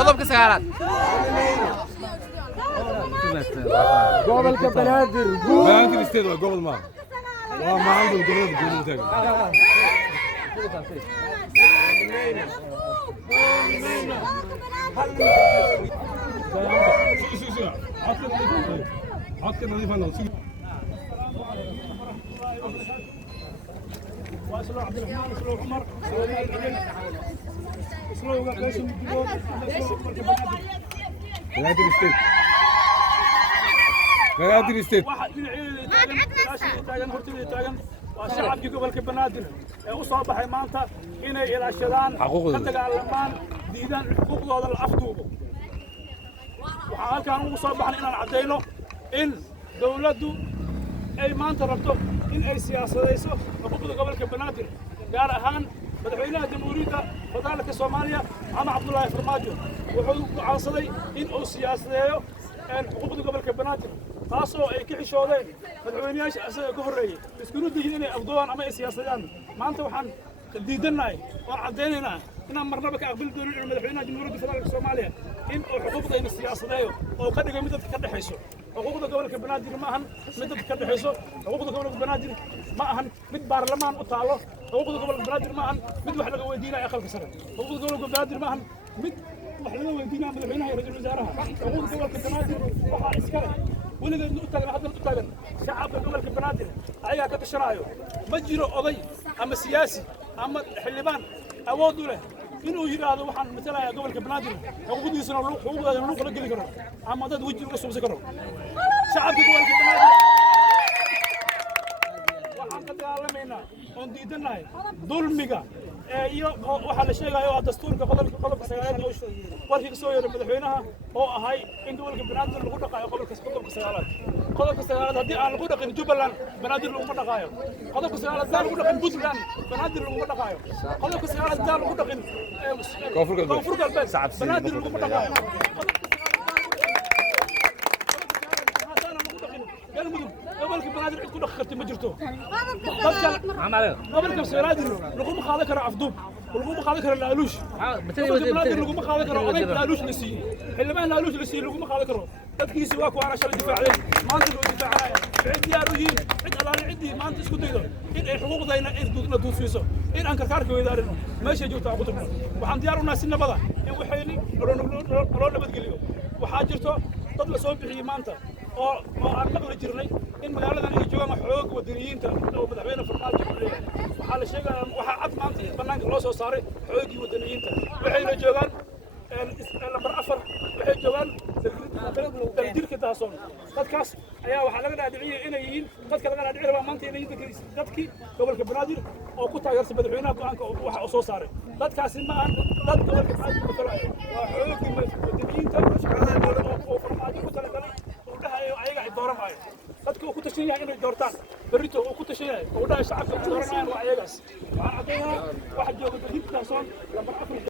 qodobka sagaalaad gobolka banaadir banaadir isteed waa gobol ma waa maamul gobolka guud عطك نظيف انا واسلو عبد الرحمن اسلو عمر اسلو قاسم بنادر ستيت بنادر ستيت واحد من تاجن هرتي تاجن وشعبك قبل كبنادر وصوب بحي مانتا إنay ilaashadaan ka dagaalamaan diidaan xuquuqdooda la afduubo waxaan halkaan ugu soo baxnay inaan cadeyno in dawladdu ay maanta rabto in ay siyaasadayso xuquuqda gobolka banaadir gaar ahaan madaxweynaha jamhuuriyadda federaalka Soomaaliya Maxamed Cabdullaahi Farmaajo wuxuu go'aansaday in uu siyaasadeeyo xuquuqda gobolka banaadir taasoo ay ka xishoodeen madaxweynayaasha asaga ka horreeyay iskuna dayeen inay afduubaan ama ay siyaasadaan maanta waxaan diidanahay oo cadeynayna inaan marnaba ka aqbali doonin in madaxweynaha jamhuuriyadda federaalka Soomaaliya in uu xuquuqdeena siyaasadeeyo oo ka dhigay mid dadka ka dhaxayso xuquuqda gobolka banaadir ma ahan mid dadka ka dhaxayso xuquuqda gobolka banaadir ma ahan mid baarlamaan u taalo xuquuqda gobolka banaadir ma ahan mid wax laga weydiinayo aqalka sare xuquuqda gobolka banaadir ma ahan mid wax laga weydiinayo madaxweynaha iyo ra'iisul wasaaraha xuquuqda gobolka banaadir waxa iska leh ولكن نتاجر هذا نتاجر شعب الدول كبنادر أيها كتشرايو مجرى قضي أما سياسي أما حلبان أود له إنه يجري هذا واحد مثلا يا دول كبنادر حقوق يسنا حقوق هذا نروح نقول كرو أما ده وجه وقصوا سكرو شعب الدول كبنادر واحد كتعلمنا ونديدنا ظلمك waxaa sheegayo dastuurka qodobka sagaalaad warkii soo yeeray madaxweynaha oo ahay in gobolka banaadir lagu dhaqaayo qodobka sagaalaad hadii aan lagu dhaqin Jubbaland banaadir lagu dhaqaayo qodobka sagaalaad hadii lagu dhaqin Puntland banaadir lagu dhaqaayo qodobka sagaalaad hadii lagu dhaqin koonfur galbeed banaadir lagu dhaqaayo gobolka banaadir cid ku dhaqartay ma jirto gobolka sagaalaad lagu qaado karo afduub lagu qaado karo laaluush lagu qaado karo oday laaluush la siiyay xilmaan laaluush la siiyay lagu qaado karo dadkiisi waa ku ana shal difaaceen maanta loo difaacay cid diyaar u yihiin cid alaale cidii maanta isku daydo in ay xuquuqdayna ay dudna duufiso in aan karkaarka weedaarino meesha joogto ugu tagno waxaan diyaar u nahay si nabada in waxayni loo nabadgeliyo waxaa jirto dad la soo bixiyay maanta oo aan maqli jirnay in magaaladan ay joogaan xoog wadaniyiinta oo madaxweyne Farmaajo ku leeyahay waxaa la sheegaa waxa cad maanta banaanka loo soo saaray xoogii wadaniyiinta waxayna joogaan lambar 4 waxay joogaan daldirka daasoon dadkaas ayaa waxa laga dhaadhiciyay inay yihiin dadka laga dhaadhiciyay waa maanta inay yihiin dadkii gobolka banaadir oo ku taageersan madaxweynaha go'aanka waxa uu soo saaray dadkaasi ma aan dad gobolka banaadir ku talaayo waa xoogii wadaniyiinta oo Farmaajo ku talagalay ayaga ay dooranayaan dadku ku tashan yahay inay doortaan berrito oo ku tashan yahay oo dhahay shacabka dooranayaan waa ayagaas waxaan cadeynaa waxa jooga daldirka daasoon lambar 4